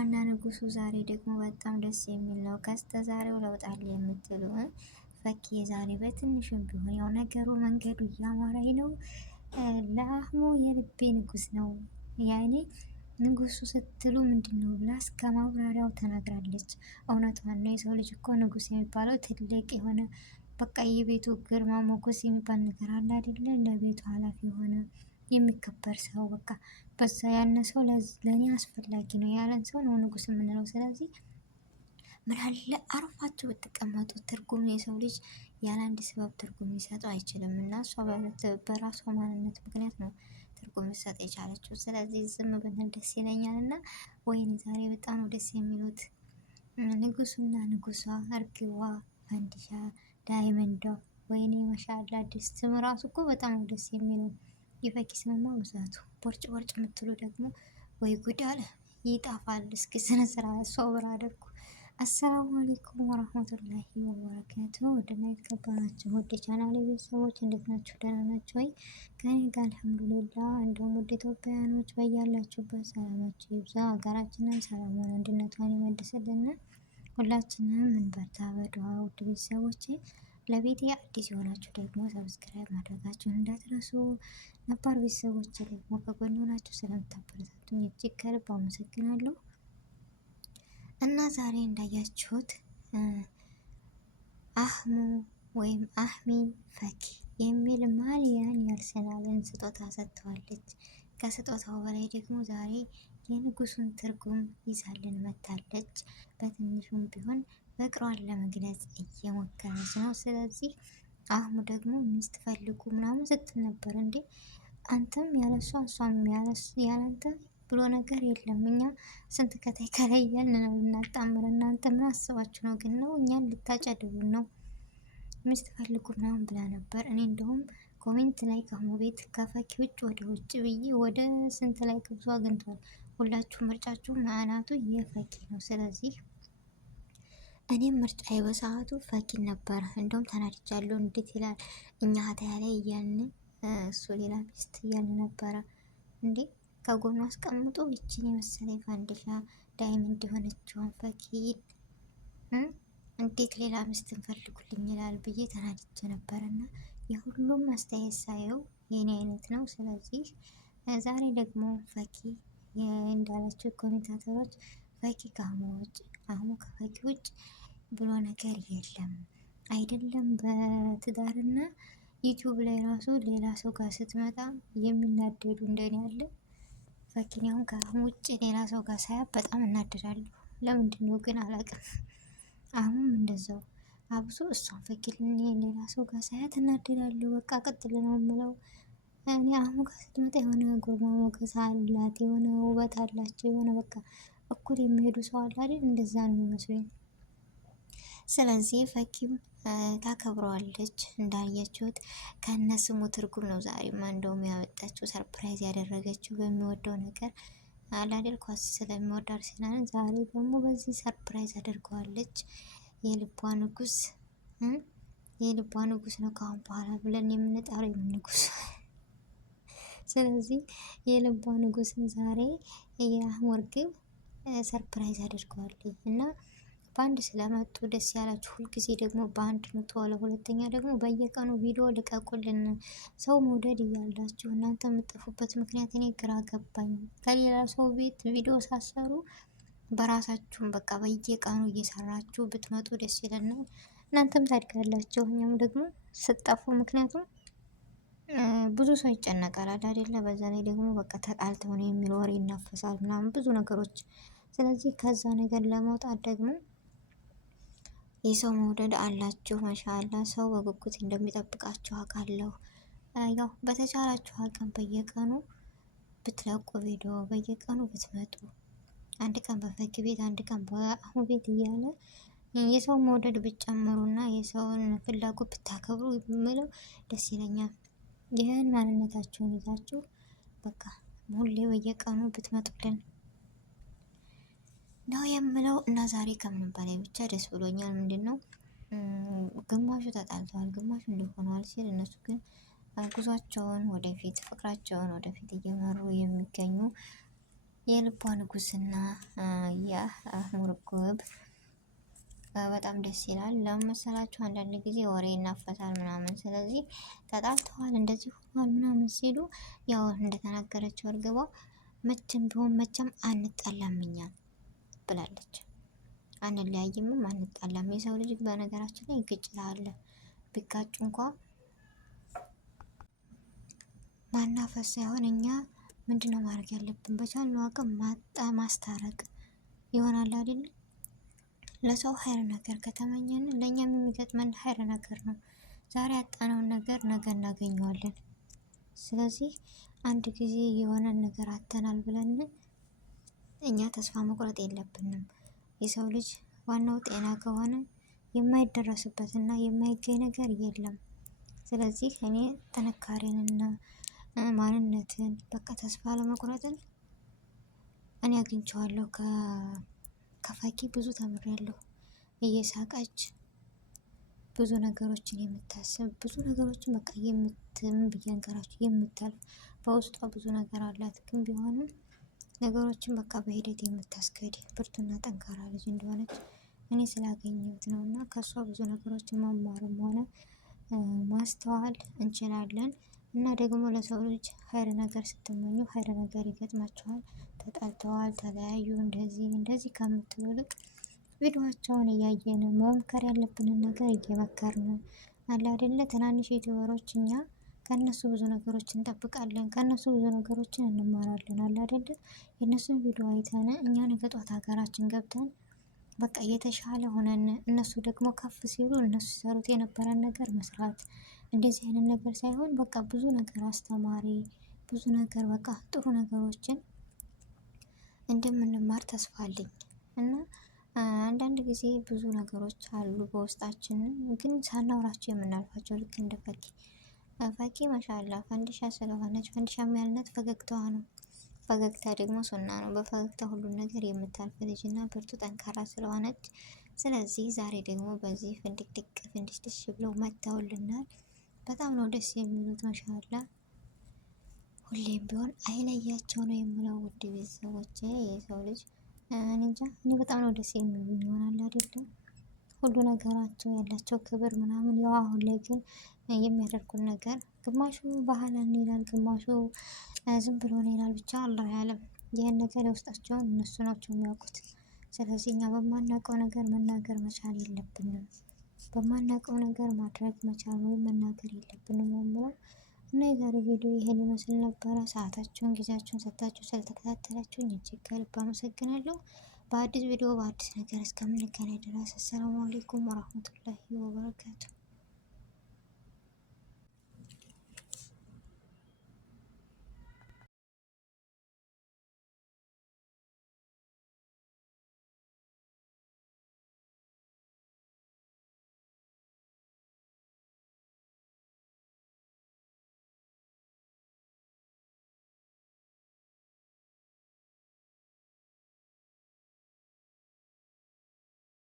አህዋና ንጉሱ ዛሬ ደግሞ በጣም ደስ የሚል ነው። ከስተዛሬው ለውጥ አለ የምትሉ ፈኪ ዛሬ በትንሹም ቢሆን ያው ነገሩ መንገዱ እያማራኝ ነው። ለአህሙ የልቤ ንጉስ ነው ያኔ ንጉሱ ስትሉ ምንድን ነው ብላ እስከ ማብራሪያው ተናግራለች። እውነቷን ነው። የሰው ልጅ እኮ ንጉስ የሚባለው ትልቅ የሆነ በቃ የቤቱ ግርማ ሞገስ የሚባል ነገር አለ አይደለ? ለቤቱ ኃላፊ የሆነ የሚከበር ሰው በቃ በዛ ያነ ሰው ለእኔ አስፈላጊ ነው ያለን ሰው ነው ንጉስ የምንለው። ስለዚህ ምን አለ አርፋችሁ ብትቀመጡ። ትርጉም የሰው ልጅ ያለ አንድ ሰበብ ትርጉም ሊሰጠው አይችልም። እና እሷ በራሷ ማንነት ምክንያት ነው ትርጉም ልትሰጥ የቻለችው። ስለዚህ ዝም ብንል ደስ ይለኛል። እና ወይኔ ዛሬ በጣም ነው ደስ የሚሉት ንጉሱና ንጉሷ፣ እርግቧ፣ ፈንዲሻ፣ ዳይመንዷ። ወይኔ ማሻአላ አዲስ ስም ራሱ እኮ በጣም ነው ደስ የሚለው። የፈኪ ስምማ ብዛቱ። ቦርጭ ቦርጭ የምትሉ ደግሞ ወይ ጉድ አለ ይጣፋል። እስኪ ስነ ስርዓት ሶብር አድርጉ። አሰላሙ አለይኩም ወራህመቱላሂ ወበረካቱ። ወደና የተከበራችሁ ውድ ቻናሌ ቤተሰቦች እንዴት ናችሁ? ደህና ናችሁ ወይ? ከኔ ጋር አልሐምዱሊላህ። እንደውም ውድ ኢትዮጵያውያኖች በያላችሁበት ሰላማችሁ ይብዛ። ሀገራችንን ሰላሙን አንድነቷን ይመልስልን። ሁላችንም እንበርታ በዱዓ። ውድ ቤተሰቦቼ ለቤቴ አዲስ የሆናችሁ ደግሞ ሰብስክራይብ ማድረጋችሁን እንዳትረሱ። ነባር ቤተሰቦች ደግሞ ከጎን ሆናችሁ ስለምታበረታቱኝ እጅግ ከልብ አመሰግናለሁ። እና ዛሬ እንዳያችሁት አህሙ ወይም አህሚ ፈኪ የሚል ማሊያን የአርሰናልን ስጦታ ሰጥተዋለች። ከስጦታው በላይ ደግሞ ዛሬ የንጉሱን ትርጉም ይዛልን መታለች። በትንሹም ቢሆን ፍቅሯን ለመግለጽ እየሞከረች ነው። ስለዚህ አህሙ ደግሞ ሚስት ፈልጉ ምናምን ስትል ነበር። እንዴ አንተም ያለሷ እሷም ያለንተ ብሎ ነገር የለም። እኛ ስንት ከታይ ከላይ እያልን ነው እናጣምር። እናንተ ምን አስባችሁ ነው ግን? ነው እኛን ልታጨድቡን ነው? ሚስት ፈልጉ ምናምን ብላ ነበር። እኔ እንደውም ኮሜንት ላይ ከአህሙ ቤት ከፈኪ ውጭ ወደ ውጭ ብዬ ወደ ስንት ላይ ብዙ አግኝቷል። ሁላችሁ ምርጫችሁ ማዕናቱ የፈኪ ነው። ስለዚህ እኔም ምርጫዬ በሰዓቱ ፈኪን ነበረ። እንደውም ተናድጃለሁ። እንዴት ይላል እኛ ሀታያ ላይ እያልን እሱ ሌላ ሚስት እያልን ነበረ። እንዴ ከጎኑ አስቀምጦ ይችን የመሰለ ፋንዲሻ ዳይመንድ የሆነችውን ፈኪን እንዴት ሌላ ሚስት እንፈልጉልኝ ይላል ብዬ ተናድጄ ነበረና የሁሉም አስተያየት ሳየው የኔ አይነት ነው። ስለዚህ ዛሬ ደግሞ ፈኪ እንዳላቸው ኮሜንታተሮች ፈኪ ከአህሙ ውጭ አህሙ ከፈኪ ውጭ ብሎ ነገር የለም አይደለም። በትዳርና ዩቲዩብ ላይ ራሱ ሌላ ሰው ጋር ስትመጣ የሚናደዱ እንደኔ ያለ ፈኪን አሁን ከአህሙ ውጭ ሌላ ሰው ጋር ሳያት በጣም እናደዳለሁ። ለምንድን ነው ግን አላውቅም። አህሙም እንደዛው አብሶ እሷን ፈኪልን ሌላ ሰው ጋር ሳያት እናደዳለሁ። በቃ ቀጥል ነው የምለው። እኔ አህሙ ጋር ስትመጣ የሆነ ግርማ ሞገስ አላት፣ የሆነ ውበት አላቸው፣ የሆነ በቃ እኩል የሚሄዱ ሰው አለ አይደል? እንደዛ ነው የሚመስለኝ። ስለዚህ ፈኪም ታከብረዋለች እንዳያችሁት ከነ ስሙ ትርጉም ነው። ዛሬማ እንደውም ያወጣችው ሰርፕራይዝ ያደረገችው በሚወደው ነገር አላደል ኳስ ስለሚወድ አርሰናልን ዛሬ ደግሞ በዚህ ሰርፕራይዝ አድርገዋለች። የልቧ ንጉስ የልቧ ንጉስ ነው ካሁን በኋላ ብለን የምንጠራው ንጉስ። ስለዚህ የልቧ ንጉስን ዛሬ የአህሙ እርግብ ሰርፕራይዝ አድርገዋለች እና በአንድ ስለመጡ ደስ ያላችሁ። ሁልጊዜ ደግሞ በአንድ ነው ተዋለ። ሁለተኛ ደግሞ በየቀኑ ቪዲዮ ልቀቁልን። ሰው መውደድ እያላችሁ እናንተ የምጠፉበት ምክንያት እኔ ግራ ገባኝ። ከሌላ ሰው ቤት ቪዲዮ ሳሰሩ በራሳችሁም በቃ በየቀኑ እየሰራችሁ ብትመጡ ደስ ይለናል። እናንተም ታድጋላችሁ፣ እኛም ደግሞ ስጠፉ። ምክንያቱም ብዙ ሰው ይጨነቃል አይደለ? በዛ ላይ ደግሞ በቃ ተጣልተው ነው የሚል ወሬ ይናፈሳል ምናምን ብዙ ነገሮች። ስለዚህ ከዛ ነገር ለመውጣት ደግሞ የሰው መውደድ አላችሁ። ማሻአላ ሰው በጉጉት እንደሚጠብቃችሁ አውቃለሁ። ያው በተቻላችሁ አቅም በየቀኑ ብትለቁ ቪዲዮ፣ በየቀኑ ብትመጡ፣ አንድ ቀን በፈኪ ቤት አንድ ቀን በአህሙ ቤት እያለ የሰው መውደድ ብትጨምሩና የሰውን ፍላጎት ብታከብሩ የምለው ደስ ይለኛል። ይህን ማንነታችሁን ይዛችሁ በቃ ሁሌ በየቀኑ ብትመጡልን ነው የምለው። እና ዛሬ ከምንም በላይ ብቻ ደስ ብሎኛል። ምንድን ነው ግማሹ ተጣልተዋል፣ ግማሹ እንዲሆነዋል ሲል እነሱ ግን ጉዟቸውን ወደፊት ፍቅራቸውን ወደፊት እየመሩ የሚገኙ የልቧ ንጉስና የአህሙ ርግብ በጣም ደስ ይላል። ለመሰላችሁ አንዳንድ ጊዜ ወሬ ይናፈሳል ምናምን፣ ስለዚህ ተጣልተዋል እንደዚህ ሆኗል ምናምን ሲሉ ያው እንደተናገረችው እርግቧ መቼም ቢሆን መቼም አንጣላም እኛ ብላለች። አንለያይምም አንጣላም። የሰው ልጅ በነገራችን ላይ ግጭት አለ። ቢጋጩ እንኳ ማናፈስ ሳይሆን እኛ ምንድነው ማድረግ ያለብን? በቻልነው አቅም ማስታረቅ ይሆናል አይደል? ለሰው ሀይር ነገር ከተመኘን ለእኛም የሚገጥመን ሀይር ነገር ነው። ዛሬ ያጣነውን ነገር ነገ እናገኘዋለን። ስለዚህ አንድ ጊዜ የሆነን ነገር አተናል ብለን እኛ ተስፋ መቁረጥ የለብንም። የሰው ልጅ ዋናው ጤና ከሆነ የማይደረስበትና የማይገኝ ነገር የለም። ስለዚህ እኔ ጥንካሬንና ማንነትን በቃ ተስፋ ለመቁረጥን እኔ አግኝቼዋለሁ። ከፈኪ ብዙ ተምሬያለሁ። እየሳቀች ብዙ ነገሮችን የምታስብ ብዙ ነገሮችን በቃ ምን ብዬ ነገራችሁ የምታልፍ በውስጧ ብዙ ነገር አላት። ግን ቢሆንም ነገሮችን በቃ በሂደት የምታስከድ ብርቱና ጠንካራ ልጅ እንደሆነች እኔ ስላገኘሁት ነው። እና ከእሷ ብዙ ነገሮችን መማርም ሆነ ማስተዋል እንችላለን። እና ደግሞ ለሰው ልጅ ሀይር ነገር ስትመኙ ሀይር ነገር ይገጥማቸዋል። ተጣልተዋል፣ ተለያዩ፣ እንደዚህ ከምትሉ ይልቅ ቪዲዮዋቸውን እያየን መምከር ያለብንን ነገር እየመከርን አለ አይደለ? ትናንሽ ዩቲዩበሮች እኛ ከእነሱ ብዙ ነገሮችን እንጠብቃለን። ከእነሱ ብዙ ነገሮችን እንማራለን አለ አይደለ? የእነሱን ቪዲዮ አይተን እኛ ነገ ጧት ሀገራችን ገብተን በቃ የተሻለ ሆነን እነሱ ደግሞ ከፍ ሲሉ እነሱ ሲሰሩት የነበረን ነገር መስራት፣ እንደዚህ አይነት ነገር ሳይሆን በቃ ብዙ ነገር አስተማሪ ብዙ ነገር በቃ ጥሩ ነገሮችን እንደምንማር ተስፋ አለኝ። እና አንዳንድ ጊዜ ብዙ ነገሮች አሉ በውስጣችን ግን ሳናውራቸው የምናልፋቸው ልክ እንደ ፈኪ ማሻአላ ፈንዲሻ ስለሆነች ፈንዲሻ የሚያልነት ፈገግታዋ ነው። ፈገግታ ደግሞ ሱና ነው። በፈገግታ ሁሉን ነገር የምታልፍ ልጅ እና ብርቱ ጠንካራ ስለሆነች ስለዚህ ዛሬ ደግሞ በዚህ ፍንድቅድቅ ብለው መጥተውልናል። በጣም ነው ደስ የሚሉት ማሻአላ። ሁሌም ቢሆን አይለያቸው ነው የምለው። ውድ ቤተሰቦች የሰው ልጅ እንጃ እኔ በጣም ነው ደስ የሚሉኝ ይሆናል አይደለም ሁሉ ነገራቸው ያላቸው ክብር ምናምን። ያው አሁን ላይ ግን የሚያደርጉን ነገር ግማሹ ባህላን ይላል፣ ግማሹ ዝም ብሎ ነው ይላል። ብቻ አላህ ያለም ይህን ነገር የውስጣቸውን እነሱ ናቸው የሚያውቁት። ስለዚህ እኛ በማናውቀው ነገር መናገር መቻል የለብንም። በማናውቀው ነገር ማድረግ መቻል ወይም መናገር የለብንም የምለው እና የዛሬ ቪዲዮ ይሄን ይመስል ነበረ። ሰዓታችሁን ጊዜያችሁን ሰጥታችሁ ስለተከታተላችሁኝ እጅግ ከልብ አመሰግናለሁ። በአዲስ ቪዲዮ በአዲስ ነገር እስከምንገናኝ ድረስ አሰላሙ አለይኩም ወራህመቱላሂ ወበረካቱ።